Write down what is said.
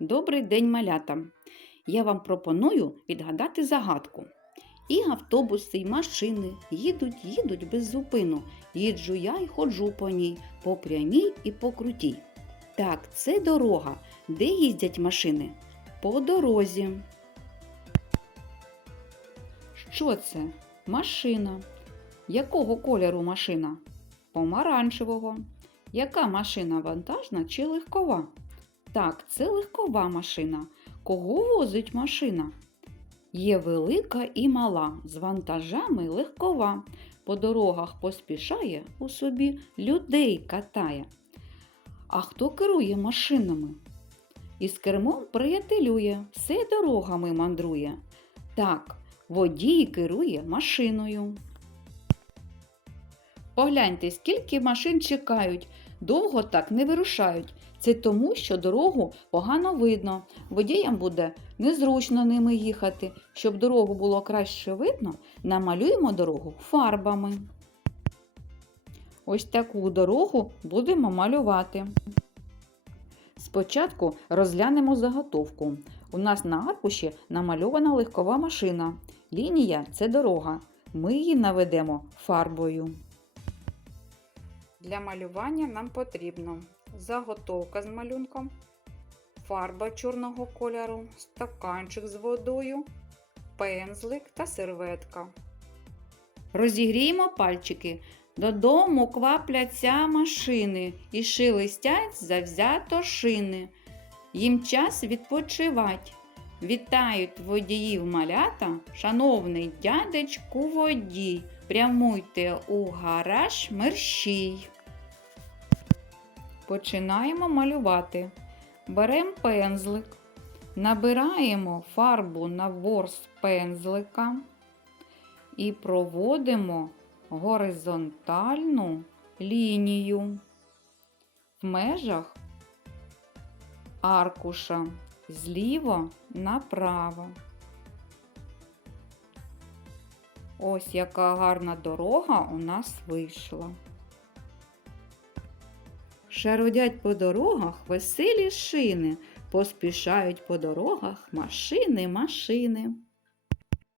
Добрий день, малята! Я вам пропоную відгадати загадку. І автобуси, і машини їдуть, їдуть без зупину. Їджу я й ходжу по ній, по прямій і по крутій. Так, це дорога. Де їздять машини? По дорозі. Що це? Машина. Якого кольору машина? Помаранчевого. Яка машина вантажна чи легкова? Так, це легкова машина. Кого возить машина? Є велика і мала, з вантажами легкова. По дорогах поспішає, у собі людей катає. А хто керує машинами? Із кермом приятелює, все дорогами мандрує. Так, водій керує машиною. Погляньте, скільки машин чекають, довго так не вирушають. Це тому, що дорогу погано видно. Водіям буде незручно ними їхати. Щоб дорогу було краще видно, намалюємо дорогу фарбами. Ось таку дорогу будемо малювати. Спочатку розглянемо заготовку. У нас на аркуші намальована легкова машина. Лінія це дорога. Ми її наведемо фарбою. Для малювання нам потрібно заготовка з малюнком, фарба чорного кольору, стаканчик з водою, пензлик та серветка. Розігріємо пальчики. Додому квапляться машини і шелестять завзято шини. Їм час відпочивать. Вітають водіїв малята, шановний дядечку водій. Прямуйте у гараж мерщій. Починаємо малювати. Беремо пензлик, набираємо фарбу на ворс пензлика і проводимо горизонтальну лінію в межах аркуша зліва направо. Ось яка гарна дорога у нас вийшла. Шародять по дорогах веселі шини, поспішають по дорогах машини, машини.